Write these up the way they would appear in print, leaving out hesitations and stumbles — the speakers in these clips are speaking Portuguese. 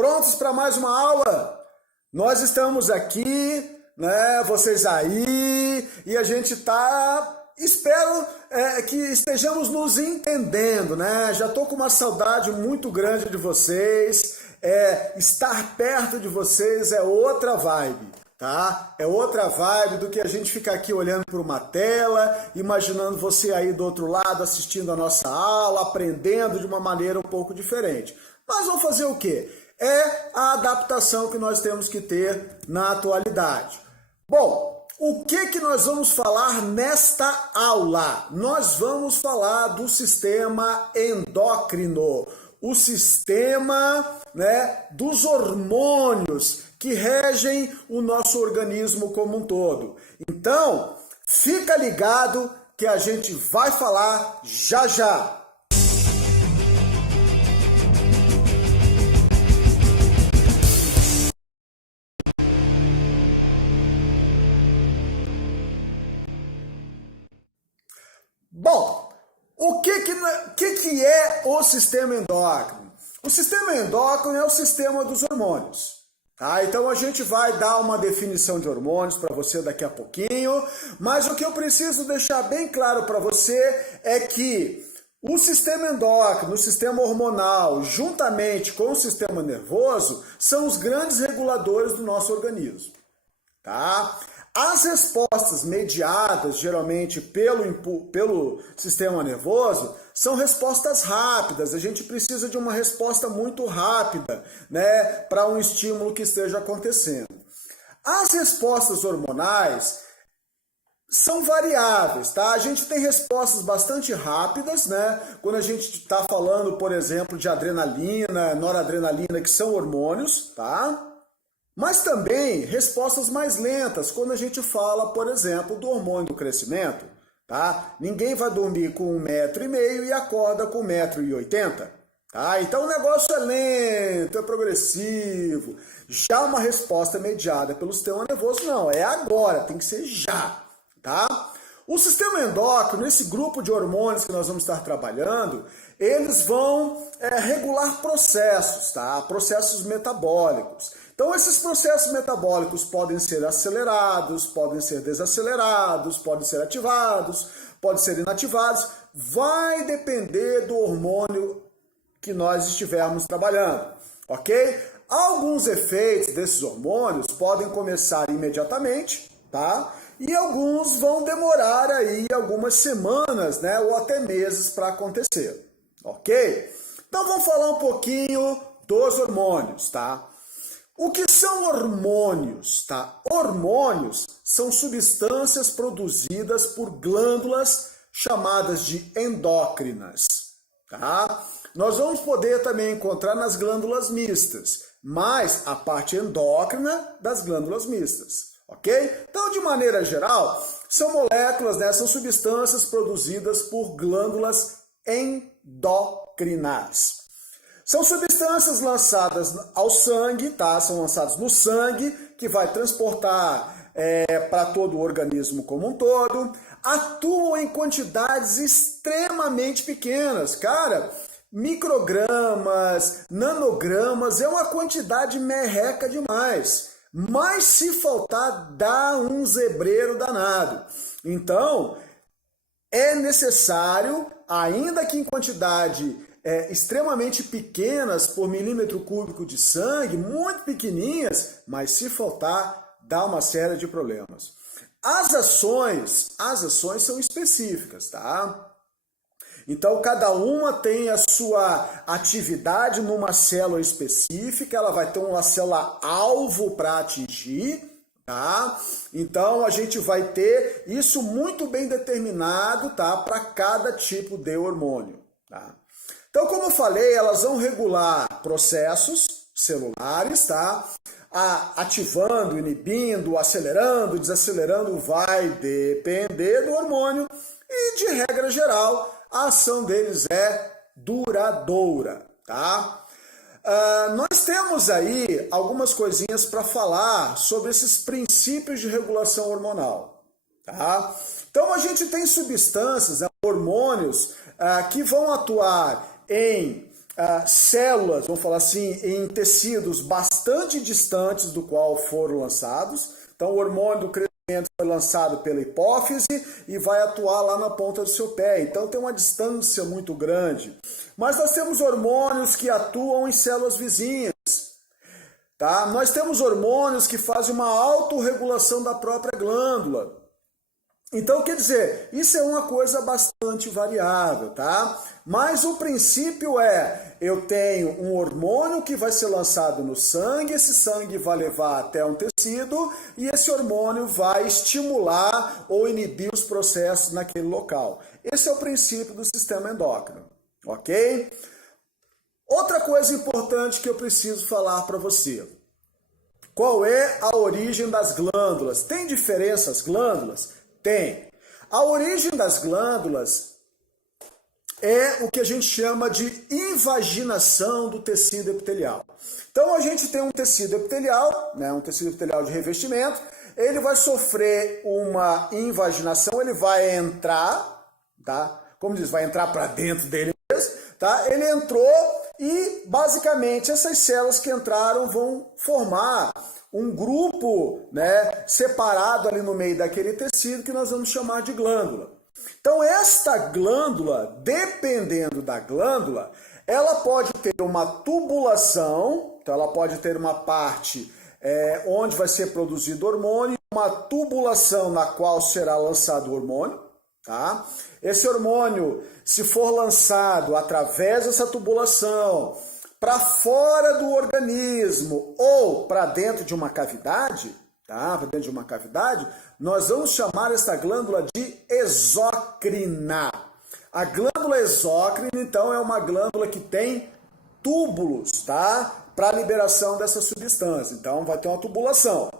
Prontos para mais uma aula? Nós estamos aqui, né? Vocês aí, e a gente espero que estejamos nos entendendo, né? Já estou com uma saudade muito grande de vocês. Estar perto de vocês é outra vibe, tá? É outra vibe do que a gente ficar aqui olhando para uma tela, imaginando você aí do outro lado assistindo a nossa aula, aprendendo de uma maneira um pouco diferente. Mas vamos fazer o quê? É a adaptação que nós temos que ter na atualidade. Bom, o que nós vamos falar nesta aula? Nós vamos falar do sistema endócrino, o sistema, né, dos hormônios que regem o nosso organismo como um todo. Então, fica ligado que a gente vai falar já já. Bom, o que é o sistema endócrino? O sistema endócrino é o sistema dos hormônios. Tá? Então a gente vai dar uma definição de hormônios para você daqui a pouquinho, mas o que eu preciso deixar bem claro para você é que o sistema endócrino, o sistema hormonal, juntamente com o sistema nervoso, são os grandes reguladores do nosso organismo. Tá? As respostas mediadas, geralmente, pelo sistema nervoso, são respostas rápidas. A gente precisa de uma resposta muito rápida, né, para um estímulo que esteja acontecendo. As respostas hormonais são variáveis, tá? A gente tem respostas bastante rápidas, né? Quando a gente está falando, por exemplo, de adrenalina, noradrenalina, que são hormônios, tá? Mas também respostas mais lentas, quando a gente fala, por exemplo, do hormônio do crescimento, tá? Ninguém vai dormir com 1,5 m e acorda com 1,80 m, tá? Então o negócio é lento, é progressivo. Já uma resposta mediada pelo sistema nervoso, não, é agora, tem que ser já, tá? O sistema endócrino, esse grupo de hormônios que nós vamos estar trabalhando, eles vão regular processos, tá? Processos metabólicos. Então, esses processos metabólicos podem ser acelerados, podem ser desacelerados, podem ser ativados, podem ser inativados. Vai depender do hormônio que nós estivermos trabalhando, ok? Alguns efeitos desses hormônios podem começar imediatamente, tá? E alguns vão demorar aí algumas semanas, né? Ou até meses para acontecer, ok? Então, vamos falar um pouquinho dos hormônios, tá? O que são hormônios, tá? Hormônios são substâncias produzidas por glândulas chamadas de endócrinas, tá? Nós vamos poder também encontrar nas glândulas mistas, mas a parte endócrina das glândulas mistas, ok? Então, de maneira geral, são moléculas, né? São substâncias produzidas por glândulas endócrinas. São substâncias lançadas ao sangue, tá? São lançadas no sangue, que vai transportar para todo o organismo como um todo. Atuam em quantidades extremamente pequenas. Cara, microgramas, nanogramas, é uma quantidade merreca demais. Mas se faltar, dá um zebreiro danado. Então, é necessário, ainda que em quantidade extremamente pequenas por milímetro cúbico de sangue, muito pequenininhas, mas se faltar, dá uma série de problemas. As ações são específicas, tá? Então, cada uma tem a sua atividade numa célula específica, ela vai ter uma célula-alvo para atingir, tá? Então, a gente vai ter isso muito bem determinado, tá? Para cada tipo de hormônio, tá? Então, como eu falei, elas vão regular processos celulares, tá? Ativando, inibindo, acelerando, desacelerando, vai depender do hormônio e, de regra geral, a ação deles é duradoura, tá? Nós temos aí algumas coisinhas para falar sobre esses princípios de regulação hormonal, tá? Então, a gente tem substâncias, né, hormônios, que vão atuar em células, vamos falar assim, em tecidos bastante distantes do qual foram lançados. Então, o hormônio do crescimento foi lançado pela hipófise e vai atuar lá na ponta do seu pé. Então, tem uma distância muito grande. Mas nós temos hormônios que atuam em células vizinhas. Tá? Nós temos hormônios que fazem uma autorregulação da própria glândula. Então, quer dizer, isso é uma coisa bastante variável, tá? Mas o princípio é, eu tenho um hormônio que vai ser lançado no sangue, esse sangue vai levar até um tecido e esse hormônio vai estimular ou inibir os processos naquele local. Esse é o princípio do sistema endócrino, ok? Outra coisa importante que eu preciso falar para você. Qual é a origem das glândulas? Tem diferença as glândulas? Tem. A origem das glândulas é o que a gente chama de invaginação do tecido epitelial. Então a gente tem um tecido epitelial, né, um tecido epitelial de revestimento, ele vai sofrer uma invaginação, ele vai entrar, tá? Como diz, vai entrar para dentro dele mesmo, tá? Ele entrou e basicamente essas células que entraram vão formar um grupo, né, separado ali no meio daquele tecido que nós vamos chamar de glândula. Então, esta glândula, dependendo da glândula, ela pode ter uma tubulação, então ela pode ter uma parte onde vai ser produzido hormônio, uma tubulação na qual será lançado o hormônio. Tá? Esse hormônio, se for lançado através dessa tubulação, para fora do organismo ou para dentro de uma cavidade, tá? Para dentro de uma cavidade, nós vamos chamar essa glândula de exócrina. A glândula exócrina, então, é uma glândula que tem túbulos, tá? Para a liberação dessa substância. Então, vai ter uma tubulação.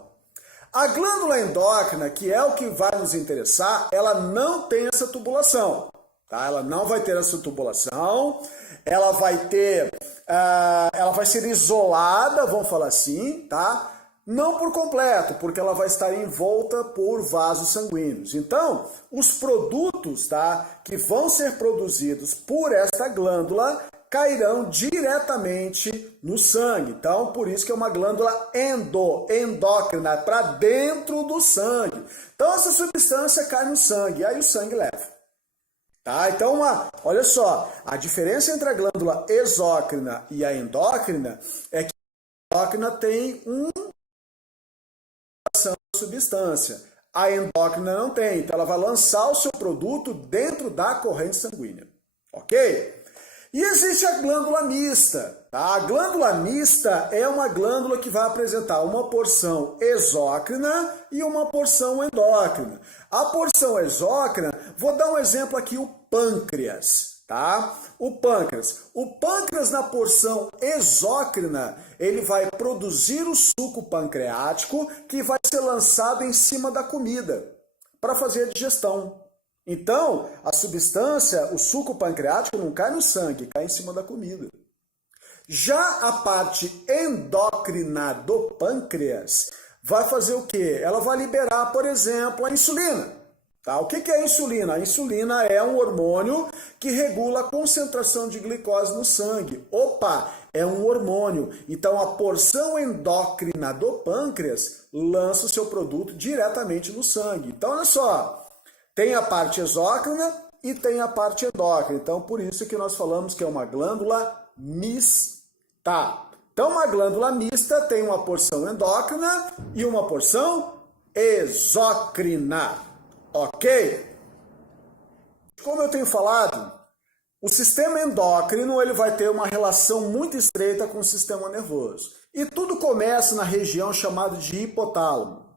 A glândula endócrina, que é o que vai nos interessar, ela não tem essa tubulação. Tá? Ela não vai ter essa tubulação, ela vai ser isolada, vamos falar assim, tá? Não por completo, porque ela vai estar envolta por vasos sanguíneos. Então, os produtos, tá, que vão ser produzidos por esta glândula cairão diretamente no sangue. Então, por isso que é uma glândula endócrina, para dentro do sangue. Então, essa substância cai no sangue, aí o sangue leva. Tá? Então, olha só, a diferença entre a glândula exócrina e a endócrina é que a endócrina tem uma substância, a endócrina não tem, então ela vai lançar o seu produto dentro da corrente sanguínea, ok? E existe a glândula mista. Tá? A glândula mista é uma glândula que vai apresentar uma porção exócrina e uma porção endócrina. A porção exócrina, vou dar um exemplo aqui, o pâncreas. Tá? O pâncreas na porção exócrina, ele vai produzir o suco pancreático que vai ser lançado em cima da comida para fazer a digestão. Então, a substância, o suco pancreático não cai no sangue, cai em cima da comida. Já a parte endócrina do pâncreas vai fazer o quê? Ela vai liberar, por exemplo, a insulina. Tá? O que é a insulina? A insulina é um hormônio que regula a concentração de glicose no sangue. Opa, é um hormônio. Então, a porção endócrina do pâncreas lança o seu produto diretamente no sangue. Então, olha só. Tem a parte exócrina e tem a parte endócrina. Então, por isso que nós falamos que é uma glândula mista. Então, uma glândula mista tem uma porção endócrina e uma porção exócrina. Ok? Como eu tenho falado, o sistema endócrino ele vai ter uma relação muito estreita com o sistema nervoso. E tudo começa na região chamada de hipotálamo.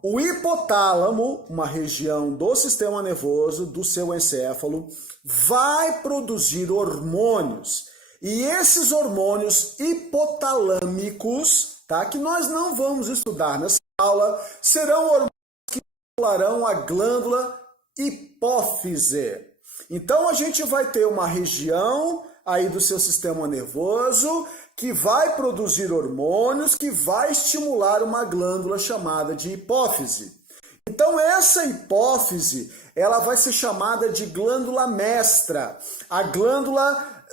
O hipotálamo, uma região do sistema nervoso, do seu encéfalo, vai produzir hormônios. E esses hormônios hipotalâmicos, tá, que nós não vamos estudar nessa aula, serão hormônios que estimularão a glândula hipófise. Então a gente vai ter uma região aí do seu sistema nervoso que vai produzir hormônios, que vai estimular uma glândula chamada de hipófise. Então essa hipófise, ela vai ser chamada de glândula mestra, a glândula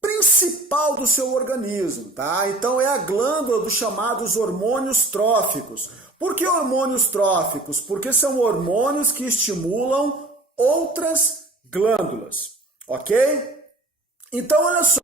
principal principal do seu organismo, tá? Então é a glândula dos chamados hormônios tróficos. Por que hormônios tróficos? Porque são hormônios que estimulam outras glândulas, ok? Então olha só,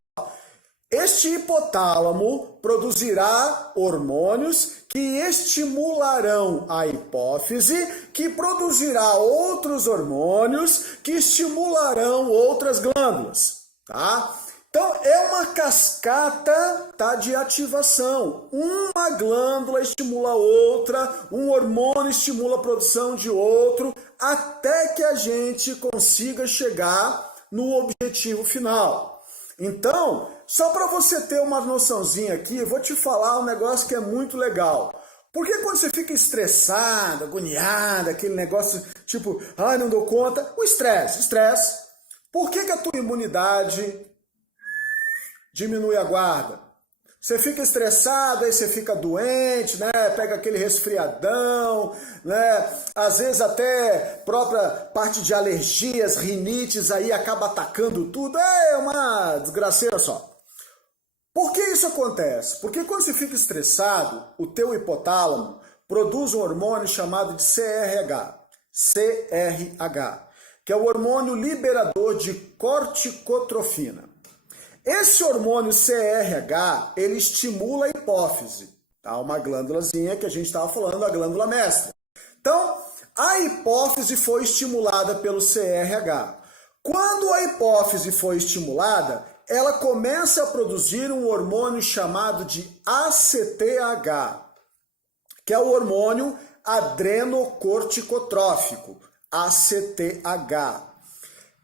este hipotálamo produzirá hormônios que estimularão a hipófise, que produzirá outros hormônios que estimularão outras glândulas, tá? Então, é uma cascata, tá, de ativação. Uma glândula estimula outra, um hormônio estimula a produção de outro, até que a gente consiga chegar no objetivo final. Então, só para você ter uma noçãozinha aqui, eu vou te falar um negócio que é muito legal. Porque quando você fica estressado, agoniado, aquele negócio tipo, ai, não dou conta, o estresse. Por que a tua imunidade diminui a guarda? Você fica estressado, aí você fica doente, né? Pega aquele resfriadão, né? Às vezes até própria parte de alergias, rinites, aí acaba atacando tudo. É uma desgraceira só. Por que isso acontece? Porque quando você fica estressado, o teu hipotálamo produz um hormônio chamado de CRH, que é o hormônio liberador de corticotrofina. Esse hormônio CRH, ele estimula a hipófise, tá? Uma glândulazinha que a gente estava falando, a glândula mestra. Então, a hipófise foi estimulada pelo CRH. Quando a hipófise foi estimulada, ela começa a produzir um hormônio chamado de ACTH, que é o hormônio adrenocorticotrófico, ACTH.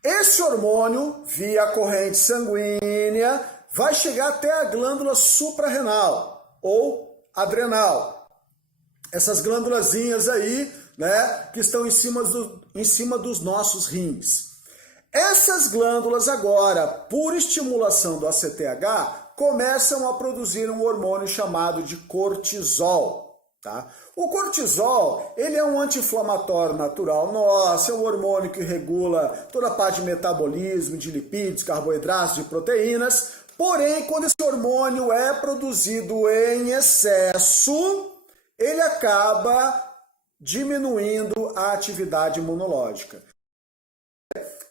Esse hormônio, via corrente sanguínea, vai chegar até a glândula suprarrenal ou adrenal. Essas glândulazinhas aí, né, que estão em cima dos nossos rins. Essas glândulas agora, por estimulação do ACTH, começam a produzir um hormônio chamado de cortisol. Tá? O cortisol, ele é um anti-inflamatório natural nosso, é um hormônio que regula toda a parte de metabolismo, de lipídios, carboidratos, de proteínas. Porém, quando esse hormônio é produzido em excesso, ele acaba diminuindo a atividade imunológica.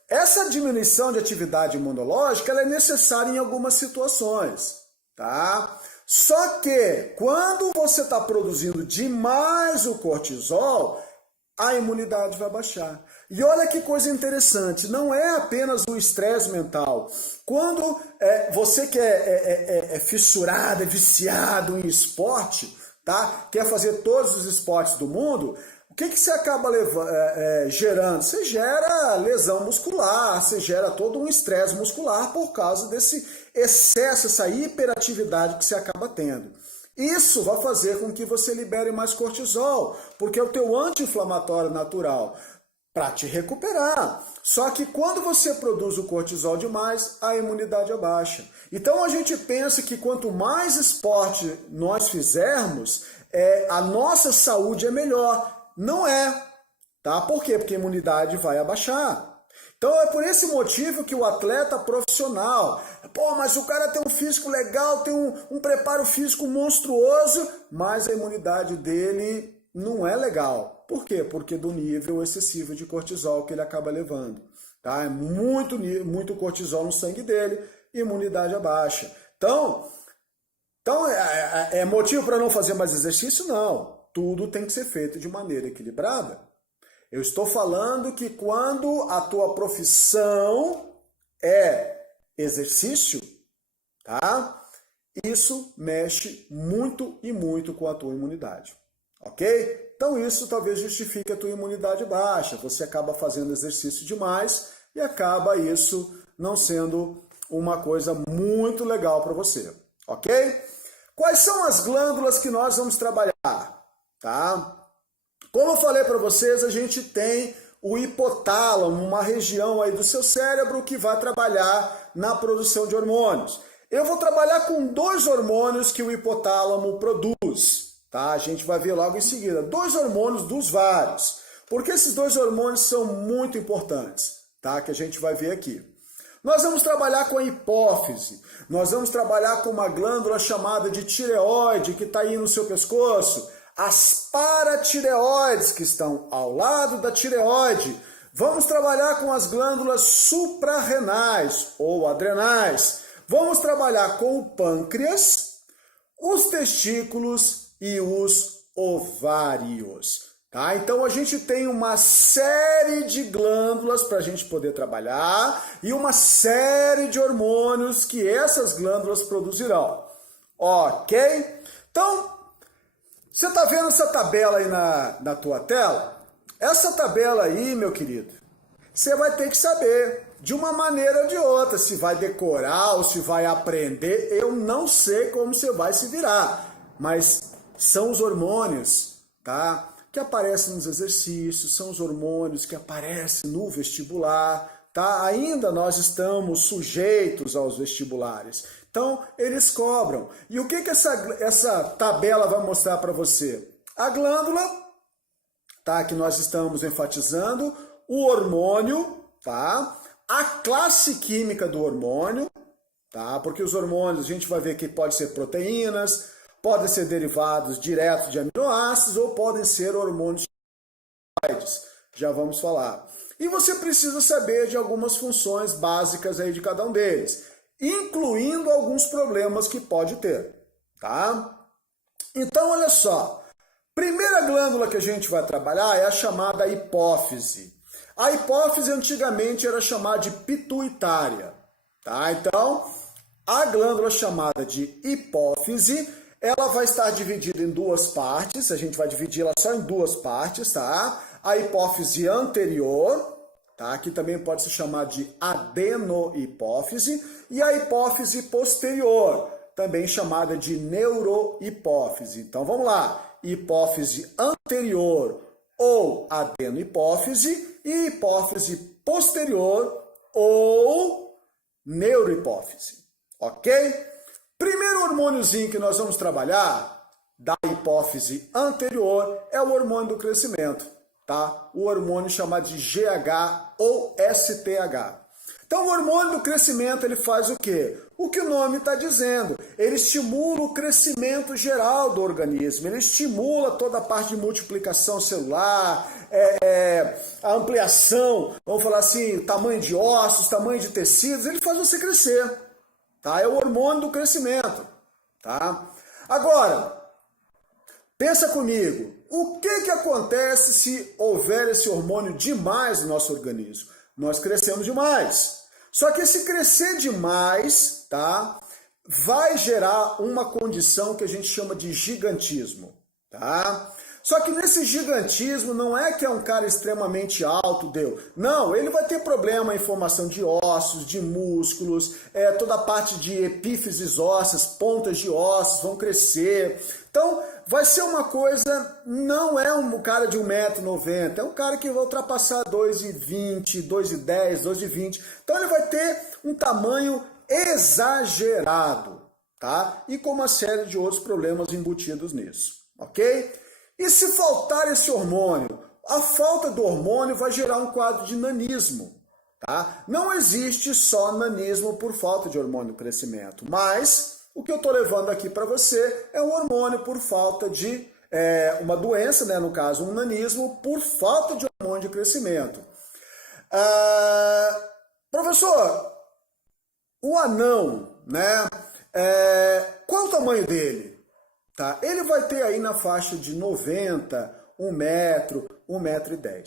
Essa diminuição de atividade imunológica ela é necessária em algumas situações, tá? Só que quando você está produzindo demais o cortisol, a imunidade vai baixar. E olha que coisa interessante, não é apenas o estresse mental. Quando você que é fissurado, é viciado em esporte, tá? Quer fazer todos os esportes do mundo, o que você acaba gerando? Você gera lesão muscular, você gera todo um estresse muscular por causa desse excesso, essa hiperatividade que você acaba tendo. Isso vai fazer com que você libere mais cortisol, porque é o teu anti-inflamatório natural, para te recuperar. Só que quando você produz o cortisol demais, a imunidade abaixa. Então a gente pensa que quanto mais esporte nós fizermos, a nossa saúde é melhor. Não é, tá? Por quê? Porque a imunidade vai abaixar. Então é por esse motivo que o atleta profissional, mas o cara tem um físico legal, tem um preparo físico monstruoso, mas a imunidade dele não é legal. Por quê? Porque do nível excessivo de cortisol que ele acaba levando. Tá? É muito cortisol no sangue dele, imunidade abaixa. Então é motivo para não fazer mais exercício? Não. Tudo tem que ser feito de maneira equilibrada. Eu estou falando que quando a tua profissão é exercício, tá? Isso mexe muito e muito com a tua imunidade, ok? Então isso talvez justifique a tua imunidade baixa. Você acaba fazendo exercício demais e acaba isso não sendo uma coisa muito legal para você, ok? Quais são as glândulas que nós vamos trabalhar? Tá? Como eu falei para vocês, a gente tem o hipotálamo, uma região aí do seu cérebro que vai trabalhar na produção de hormônios. Eu vou trabalhar com 2 hormônios que o hipotálamo produz, tá? A gente vai ver logo em seguida. 2 hormônios dos vários. Porque esses 2 hormônios são muito importantes, tá? Que a gente vai ver aqui. Nós vamos trabalhar com a hipófise, nós vamos trabalhar com uma glândula chamada de tireoide, que está aí no seu pescoço, as paratireoides, que estão ao lado da tireoide. Vamos trabalhar com as glândulas suprarrenais ou adrenais. Vamos trabalhar com o pâncreas, os testículos e os ovários. Tá? Então a gente tem uma série de glândulas para a gente poder trabalhar e uma série de hormônios que essas glândulas produzirão. Ok? Então, você está vendo essa tabela aí na tua tela? Essa tabela aí, meu querido, você vai ter que saber de uma maneira ou de outra, se vai decorar ou se vai aprender, eu não sei como você vai se virar, mas são os hormônios, tá? Que aparecem nos exercícios, são os hormônios que aparecem no vestibular, tá? Ainda nós estamos sujeitos aos vestibulares. Então, eles cobram. E o que essa tabela vai mostrar para você? A glândula, tá? Que nós estamos enfatizando, o hormônio, tá? A classe química do hormônio, tá? Porque os hormônios, a gente vai ver que pode ser proteínas, podem ser derivados diretos de aminoácidos ou podem ser hormônios, já vamos falar. E você precisa saber de algumas funções básicas aí de cada um deles, incluindo alguns problemas que pode ter, tá? Então, olha só, primeira glândula que a gente vai trabalhar é a chamada hipófise. A hipófise antigamente era chamada de pituitária, tá? Então, a glândula chamada de hipófise, ela vai estar dividida em duas partes, a gente vai dividir ela só em duas partes, tá? A hipófise anterior, tá? Que também pode se chamar de adenohipófise, e a hipófise posterior, também chamada de neurohipófise. Então vamos lá, hipófise anterior ou adenohipófise e hipófise posterior ou neurohipófise, ok? Primeiro hormôniozinho que nós vamos trabalhar da hipófise anterior é o hormônio do crescimento, tá? O hormônio chamado de GH ou STH. Então o hormônio do crescimento ele faz o quê? O que o nome está dizendo, ele estimula o crescimento geral do organismo, ele estimula toda a parte de multiplicação celular, a ampliação, vamos falar assim, tamanho de ossos, tamanho de tecidos, ele faz você crescer. Tá? É o hormônio do crescimento. Tá? Agora, pensa comigo, o que acontece se houver esse hormônio demais no nosso organismo? Nós crescemos demais. Só que esse crescer demais, tá, vai gerar uma condição que a gente chama de gigantismo. Tá? Só que nesse gigantismo não é que é um cara extremamente alto, não, ele vai ter problema em formação de ossos, de músculos, toda a parte de epífises ósseas, pontas de ossos vão crescer. Então vai ser uma coisa, não é um cara de 1,90 m, é um cara que vai ultrapassar 2,20 m, 2,10 m, 2,20 m. Então ele vai ter um tamanho exagerado, tá? E com uma série de outros problemas embutidos nisso, ok? E se faltar esse hormônio? A falta do hormônio vai gerar um quadro de nanismo, tá? Não existe só nanismo por falta de hormônio do crescimento, mas o que eu estou levando aqui para você é um hormônio por falta de uma doença, né? No caso, um nanismo por falta de hormônio de crescimento. Professor, o anão, né? Qual o tamanho dele? Tá? Ele vai ter aí na faixa de 90, 1 metro, 1,10 m.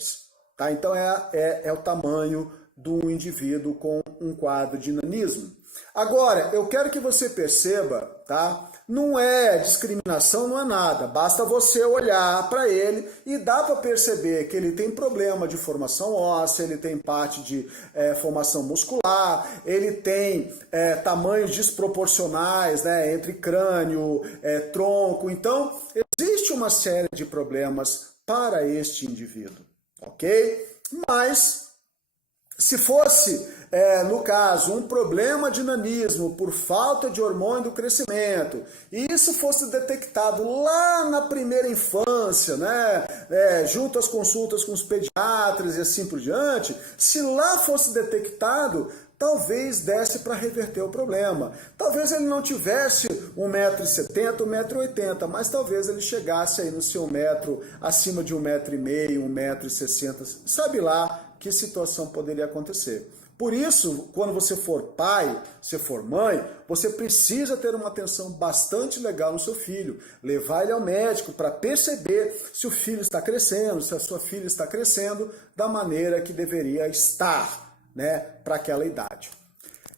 Tá? Então é o tamanho do indivíduo com um quadro de nanismo. Agora, eu quero que você perceba, tá? Não é discriminação, não é nada. Basta você olhar para ele e dá para perceber que ele tem problema de formação óssea, ele tem parte de formação muscular, ele tem tamanhos desproporcionais, né, entre crânio, tronco. Então, existe uma série de problemas para este indivíduo, ok? Mas, se fosse, no caso, um problema de nanismo por falta de hormônio do crescimento, e isso fosse detectado lá na primeira infância, né, junto às consultas com os pediatras e assim por diante, se lá fosse detectado, talvez desse para reverter o problema. Talvez ele não tivesse 1,70 m, 1,80 m, mas talvez ele chegasse aí no seu metro, acima de 1,5 m, 1,60 m, sabe lá que situação poderia acontecer. Por isso, quando você for pai, se for mãe, você precisa ter uma atenção bastante legal no seu filho. Levar ele ao médico para perceber se o filho está crescendo, se a sua filha está crescendo da maneira que deveria estar, né, para aquela idade.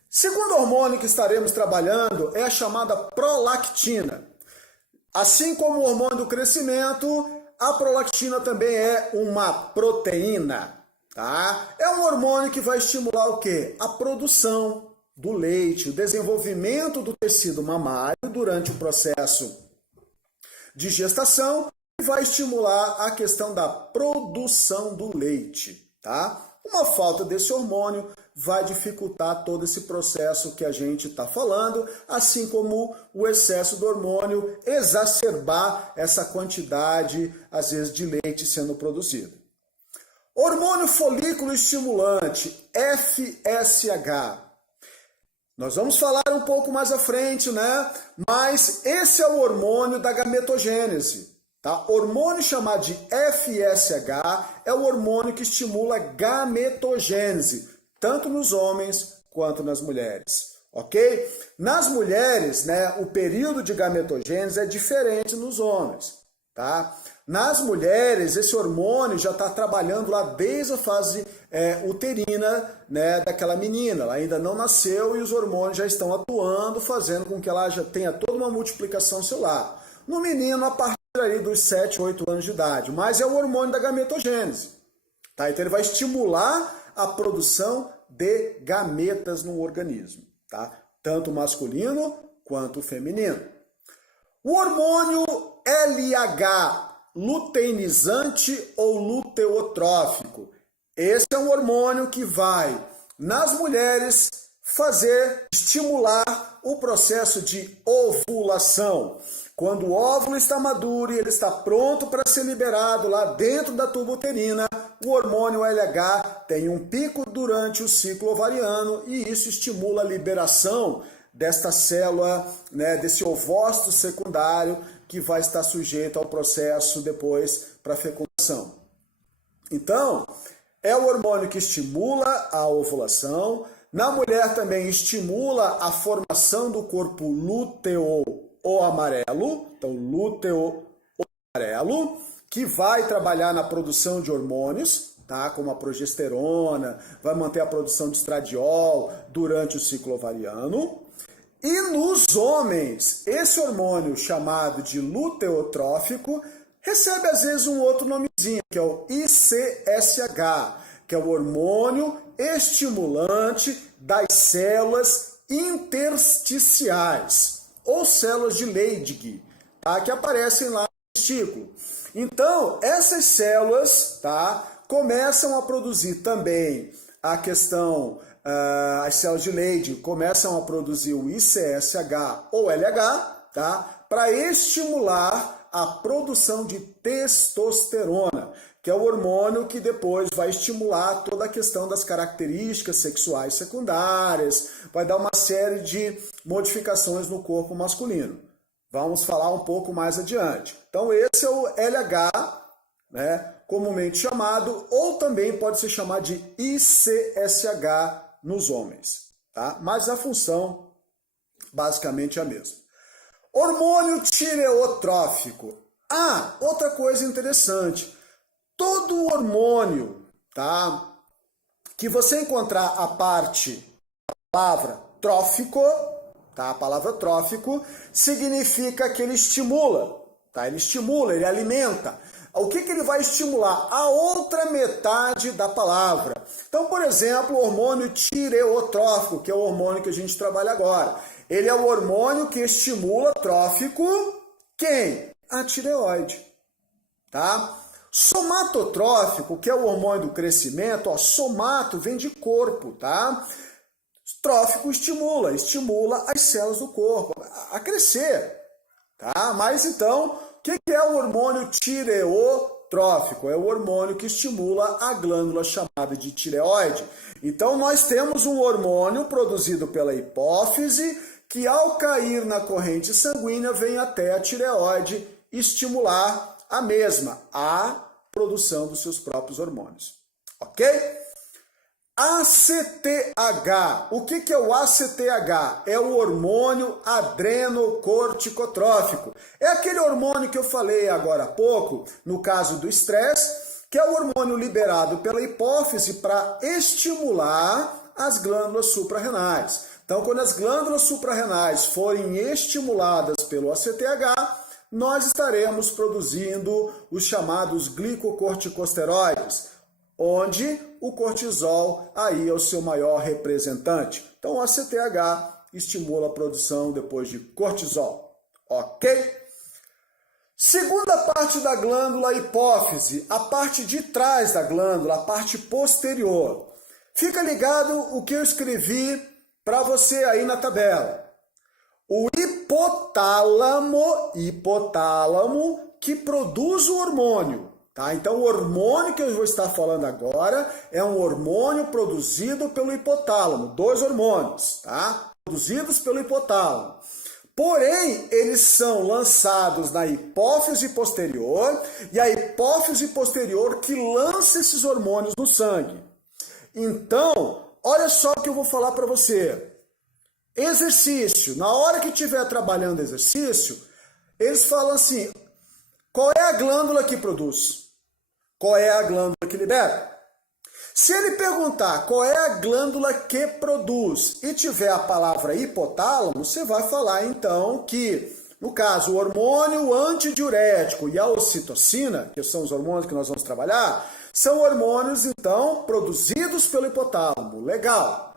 Segundo hormônio que estaremos trabalhando é a chamada prolactina. Assim como o hormônio do crescimento, a prolactina também é uma proteína. Tá? É um hormônio que vai estimular o quê? A produção do leite, o desenvolvimento do tecido mamário durante o processo de gestação e vai estimular a questão da produção do leite. Tá? Uma falta desse hormônio vai dificultar todo esse processo que a gente está falando, assim como o excesso do hormônio exacerbar essa quantidade, às vezes, de leite sendo produzido. Hormônio folículo estimulante, FSH. Nós vamos falar um pouco mais à frente, né? Mas esse é o hormônio da gametogênese, tá? Hormônio chamado de FSH é o hormônio que estimula a gametogênese, tanto nos homens quanto nas mulheres, ok? Nas mulheres, né, o período de gametogênese é diferente nos homens, tá? Nas mulheres, esse hormônio já está trabalhando lá desde a fase uterina, né, daquela menina. Ela ainda não nasceu e os hormônios já estão atuando, fazendo com que ela já tenha toda uma multiplicação celular. No menino, a partir ali dos 7, 8 anos de idade. Mas é o hormônio da gametogênese. Tá? Então ele vai estimular a produção de gametas no organismo. Tá? Tanto o masculino quanto o feminino. O hormônio LH, luteinizante ou luteotrófico. Esse é um hormônio que vai, nas mulheres, estimular o processo de ovulação. Quando o óvulo está maduro e ele está pronto para ser liberado lá dentro da tuba uterina, o hormônio LH tem um pico durante o ciclo ovariano e isso estimula a liberação desta célula, né, desse ovócito secundário que vai estar sujeito ao processo depois para fecundação. Então, é o hormônio que estimula a ovulação. Na mulher também estimula a formação do corpo lúteo ou amarelo, então lúteo ou amarelo, que vai trabalhar na produção de hormônios, tá? Como a progesterona, vai manter a produção de estradiol durante o ciclo ovariano. E nos homens, esse hormônio chamado de luteotrófico recebe às vezes um outro nomezinho, que é o ICSH, que é o hormônio estimulante das células intersticiais, ou células de Leydig, tá? Que aparecem lá no testículo. Então, essas células, tá, começam a produzir também a questão... as células de Leydig começam a produzir o ICSH ou LH, tá? Para estimular a produção de testosterona, que é o hormônio que depois vai estimular toda a questão das características sexuais secundárias, vai dar uma série de modificações no corpo masculino. Vamos falar um pouco mais adiante. Então esse é o LH, né, comumente chamado, ou também pode ser chamado de ICSH nos homens, tá? Mas a função basicamente é a mesma. Hormônio tireotrófico. Ah, outra coisa interessante. Todo hormônio, tá, que você encontrar a parte da palavra trófico, tá? A palavra trófico significa que ele estimula, tá? Ele estimula, ele alimenta. O que ele vai estimular? A outra metade da palavra. Então, por exemplo, o hormônio tireotrófico, que é o hormônio que a gente trabalha agora. Ele é o hormônio que estimula trófico quem? A tireoide. Tá? Somatotrófico, que é o hormônio do crescimento, ó, somato vem de corpo, tá? Trófico estimula as células do corpo a crescer, tá? Mas então, o que é o hormônio tireotrófico? corticotrófico, é o hormônio que estimula a glândula chamada de tireoide. Então nós temos um hormônio produzido pela hipófise que ao cair na corrente sanguínea vem até a tireoide estimular a mesma, a produção dos seus próprios hormônios. Ok? ACTH. O que é o ACTH? É o hormônio adrenocorticotrófico. É aquele hormônio que eu falei agora há pouco, no caso do estresse, que é o hormônio liberado pela hipófise para estimular as glândulas suprarrenais. Então, quando as glândulas suprarrenais forem estimuladas pelo ACTH, nós estaremos produzindo os chamados glicocorticosteroides, onde o cortisol aí é o seu maior representante. Então, o ACTH estimula a produção depois de cortisol, ok? Segunda parte da glândula, a hipófise, a parte de trás da glândula, a parte posterior. Fica ligado o que eu escrevi para você aí na tabela. O hipotálamo que produz o hormônio. Tá? Então, o hormônio que eu vou estar falando agora é um hormônio produzido pelo hipotálamo. 2 hormônios, tá? Produzidos pelo hipotálamo. Porém, eles são lançados na hipófise posterior e a hipófise posterior que lança esses hormônios no sangue. Então, olha só o que eu vou falar para você. Exercício. Na hora que estiver trabalhando exercício, eles falam assim, qual é a glândula que produz? Qual é a glândula que libera? Se ele perguntar qual é a glândula que produz e tiver a palavra hipotálamo, você vai falar então que, no caso, o hormônio antidiurético e a ocitocina, que são os hormônios que nós vamos trabalhar, são hormônios, então, produzidos pelo hipotálamo. Legal.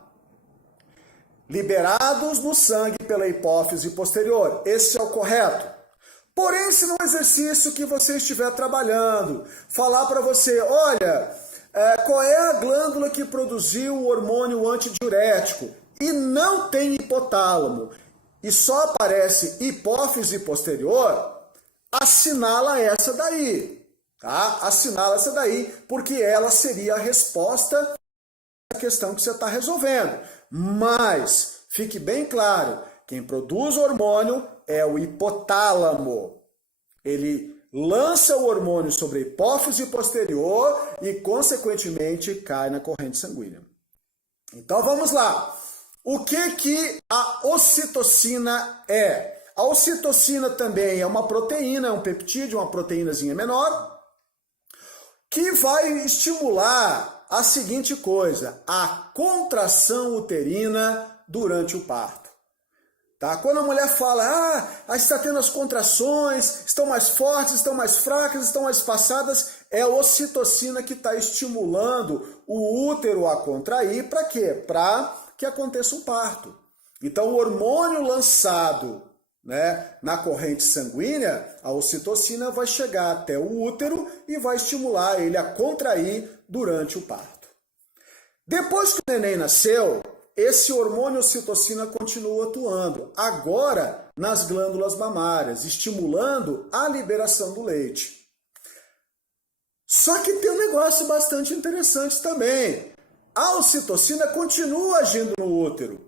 Liberados no sangue pela hipófise posterior. Esse é o correto. Porém, se no exercício que você estiver trabalhando, falar para você, olha, qual é a glândula que produziu o hormônio antidiurético e não tem hipotálamo, e só aparece hipófise posterior, assinala essa daí, tá? Assinala essa daí, porque ela seria a resposta à questão que você está resolvendo. Mas, fique bem claro, quem produz o hormônio é o hipotálamo. Ele lança o hormônio sobre a hipófise posterior e, consequentemente, cai na corrente sanguínea. Então, vamos lá. O que a ocitocina é? A ocitocina também é uma proteína, é um peptídeo, uma proteínazinha menor, que vai estimular a seguinte coisa, a contração uterina durante o parto. Tá? Quando a mulher fala, está tendo as contrações, estão mais fortes, estão mais fracas, estão mais espaçadas, é a ocitocina que está estimulando o útero a contrair, para quê? Para que aconteça um parto. Então, o hormônio lançado, né, na corrente sanguínea, a ocitocina vai chegar até o útero e vai estimular ele a contrair durante o parto. Depois que o neném nasceu, esse hormônio ocitocina continua atuando, agora nas glândulas mamárias, estimulando a liberação do leite. Só que tem um negócio bastante interessante também. A ocitocina continua agindo no útero.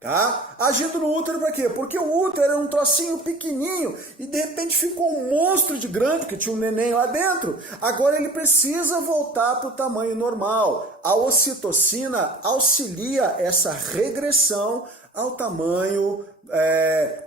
Tá? Agindo no útero para quê? Porque o útero era um trocinho pequenininho e de repente ficou um monstro de grande, que tinha um neném lá dentro. Agora ele precisa voltar para o tamanho normal. A ocitocina auxilia essa regressão ao tamanho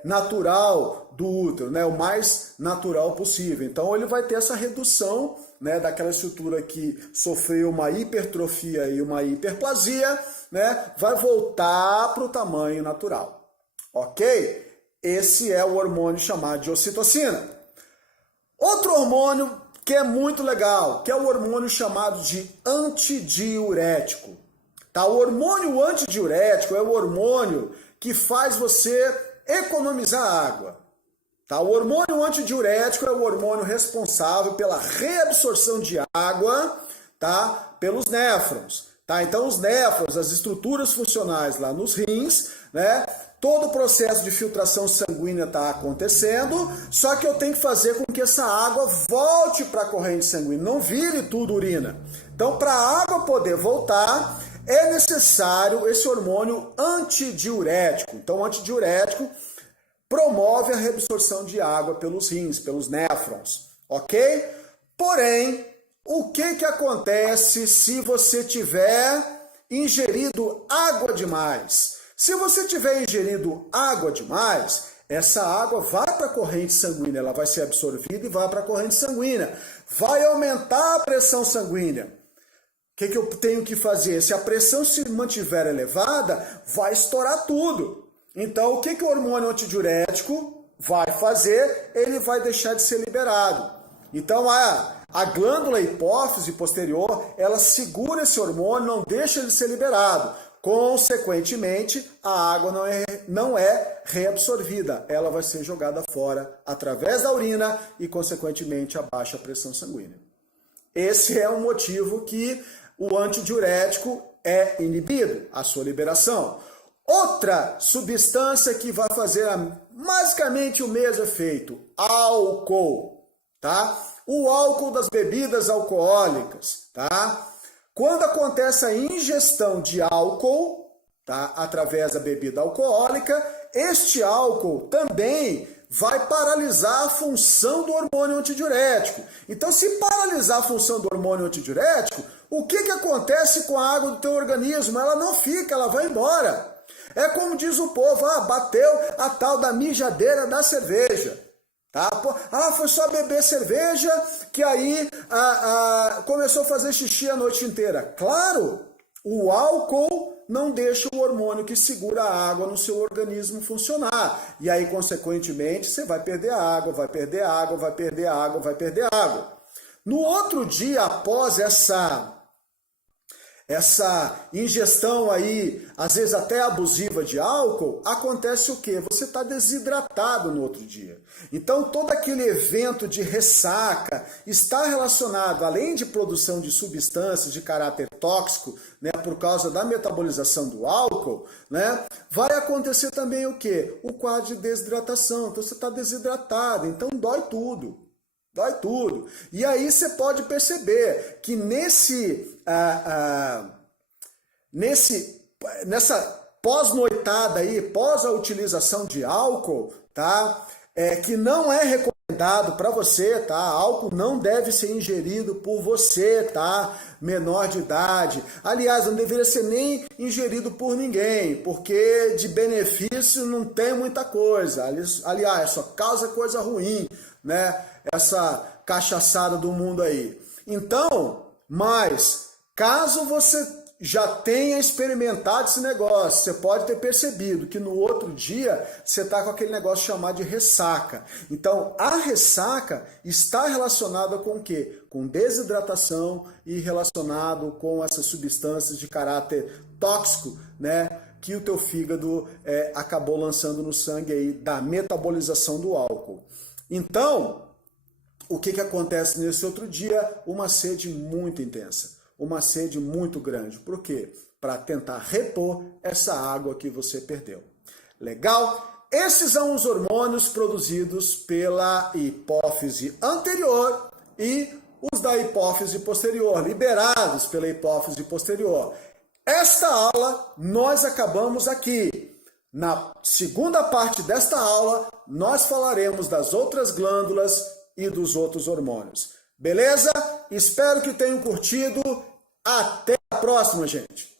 natural do útero, né? O mais natural possível. Então ele vai ter essa redução, né, daquela estrutura que sofreu uma hipertrofia e uma hiperplasia, né, vai voltar para o tamanho natural. Ok? Esse é o hormônio chamado de ocitocina. Outro hormônio que é muito legal, que é o hormônio chamado de antidiurético. Tá? O hormônio antidiurético é o hormônio que faz você economizar água. Tá? O hormônio antidiurético é o hormônio responsável pela reabsorção de água, tá, pelos néfrons. Tá? Então, os néfrons, as estruturas funcionais lá nos rins, né? Todo o processo de filtração sanguínea está acontecendo, só que eu tenho que fazer com que essa água volte para a corrente sanguínea, não vire tudo urina. Então, para a água poder voltar, é necessário esse hormônio antidiurético. Então, o antidiurético promove a reabsorção de água pelos rins, pelos néfrons, ok? Porém, o que acontece se você tiver ingerido água demais? Se você tiver ingerido água demais, essa água vai para a corrente sanguínea, ela vai ser absorvida e vai para a corrente sanguínea. Vai aumentar a pressão sanguínea. O que eu tenho que fazer? Se a pressão se mantiver elevada, vai estourar tudo. Então, o que o hormônio antidiurético vai fazer? Ele vai deixar de ser liberado. Então, a glândula hipófise posterior, ela segura esse hormônio, não deixa ele ser liberado. Consequentemente, a água não é reabsorvida. Ela vai ser jogada fora através da urina e, consequentemente, abaixa a pressão sanguínea. Esse é o motivo que o antidiurético é inibido, a sua liberação. Outra substância que vai fazer basicamente o mesmo efeito, álcool, tá? O álcool das bebidas alcoólicas, tá? Quando acontece a ingestão de álcool, tá, através da bebida alcoólica, este álcool também vai paralisar a função do hormônio antidiurético. Então, se paralisar a função do hormônio antidiurético, o que acontece com a água do teu organismo? Ela não fica, ela vai embora. É como diz o povo, bateu a tal da mijadeira da cerveja. Tá? Foi só beber cerveja que aí começou a fazer xixi a noite inteira. Claro, o álcool não deixa o hormônio que segura a água no seu organismo funcionar. E aí, consequentemente, você vai perder água, vai perder água, vai perder água, vai perder água. No outro dia, após essa ingestão aí, às vezes até abusiva de álcool, acontece o quê? Você está desidratado no outro dia. Então, todo aquele evento de ressaca está relacionado, além de produção de substâncias de caráter tóxico, né, por causa da metabolização do álcool, né, vai acontecer também o quê? O quadro de desidratação. Então, você está desidratado, então dói tudo. Dói tudo. E aí você pode perceber que nessa pós-noitada aí, pós a utilização de álcool, tá? Que não é recomendado para você, tá? Álcool não deve ser ingerido por você, tá? Menor de idade. Aliás, não deveria ser nem ingerido por ninguém, porque de benefício não tem muita coisa. Aliás, só causa coisa ruim, né? Essa cachaçada do mundo aí. Então, mas, caso você já tenha experimentado esse negócio, você pode ter percebido que no outro dia você está com aquele negócio chamado de ressaca. Então, a ressaca está relacionada com o quê? Com desidratação e relacionado com essas substâncias de caráter tóxico, né? Que o teu fígado acabou lançando no sangue aí da metabolização do álcool. Então, o que acontece nesse outro dia? Uma sede muito intensa, uma sede muito grande. Por quê? Para tentar repor essa água que você perdeu. Legal? Esses são os hormônios produzidos pela hipófise anterior e os da hipófise posterior, liberados pela hipófise posterior. Esta aula nós acabamos aqui. Na segunda parte desta aula, nós falaremos das outras glândulas e dos outros hormônios. Beleza? Espero que tenham curtido. Até a próxima, gente!